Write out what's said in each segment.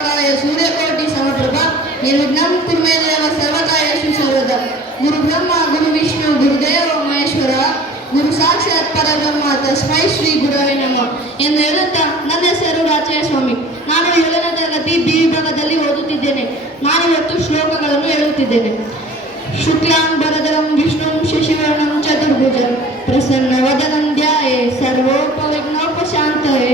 सूर्यकोटि समप्रभा निर्विघ्नं कुरु मे देव सर्वकार्येषु सर्वदा गुरु ब्रह्मा गुरु विष्णु गुरुदेव ಮಹೇಶ್ವರ ಗುರು ಸಾಕ್ಷಾತ್ ಪರಬ್ರಹ್ಮ ತಸ್ಮೈ ಶ್ರೀ ಗುರವೇ ನಮಃ ಎಂದು ಹೇಳುತ್ತಾ ನನ್ನ ಹೆಸರು ರಾಚಯ್ಯ ಸ್ವಾಮಿ. ನಾನು 7ನೇ ತರಗತಿ ಬಿ ವಿಭಾಗದಲ್ಲಿ ಓದುತ್ತಿದ್ದೇನೆ. ನಾನು ಇವತ್ತು ಶ್ಲೋಕಗಳನ್ನು ಹೇಳುತ್ತಿದ್ದೇನೆ. ಶುಕ್ಲಾಂಬರಧರಂ ವಿಷ್ಣುಂ ಶಶಿವರ್ಣಂ ಚತುರ್ಭುಜಂ ಪ್ರಸನ್ನವದನಂ ಧ್ಯಾಯೇ ಸರ್ವೋಪವಿಘ್ನೋಪಶಾಂತಯೇ.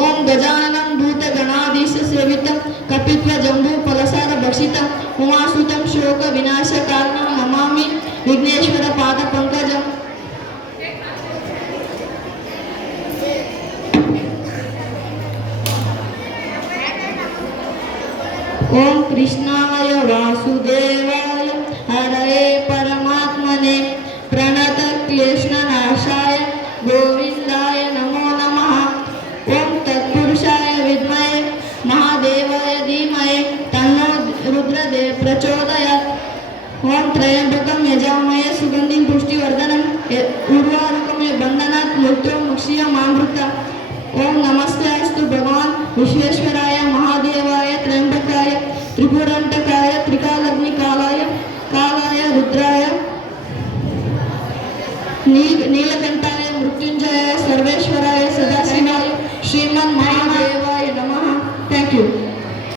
ಓಂ ಗಜಾನನಂ ಭೂತಗಣಾಧೀಶ ಸೇವಿತಂ ಕಪಿತ್ವ ಜಂಬೂ ಫಲಸಾರ ಭಕ್ಷಿತಂ ಉಮಾಸುತಂ ಶೋಕ ವಿನಾಶ ಕಾರಣಂ ನಮಾಮಿ ವಿಘ್ನೇಶ್ವರ ಪಾದ ಪಂಕಜಂ. ಓಂ ಕೃಷ್ಣಾಯ ವಾಸುದೇವಾಯ ಹರಯೇ ಪರಮಾತ್ಮನೆ ಪ್ರಣತ ಕ್ಲೇಶನಾಶಾಯ ಗೋವಿಂದಾಯ ನಮೋ ನಮಃ. ಓಂ ತತ್ಪುರುಷಾಯ ವಿದ್ಮಹೇ ಮಹಾದೇವಾಯ ಧೀಮಹಿ ತನ್ನೋ ರುದ್ರದೇವ ಪ್ರಚೋದಯಾತ್. ಓಂ ತ್ರಯಂಬಕಂ ಯಜಾಮಹೇ ಸುಗಂಧಿಂ ಪುಷ್ಟಿವರ್ಧನಂ ಉರ್ವಾರುಕಂ ಬಂಧನಾತ್ ಮೃತ್ಯುರ್ಮುಕ್ಷೀಯಮಾಮೃತ. ಓಂ ನಮಸ್ತೆ ಅಸ್ತು ಭಗವಾನ್ ವಿಶ್ವೇಶ್ವರಾಯ ಮಹಾದೇವಾಯ ತ್ರಯಂಬಕಾಯ ತ್ರಿಪುರಂತಕಾಯ ತ್ರಿಕಾಲಗ್ನಿಕಾಲಾಯ ಕಾಲಾಯ ರುದ್ರಾಯ ನೀಲಕಂಠಾಯ ಮೃತ್ಯುಂಜಯಾಯ ಸರ್ವೇಶ್ವರಾಯ ಸದಾಶಿವಾಯ ಶ್ರೀಮನ್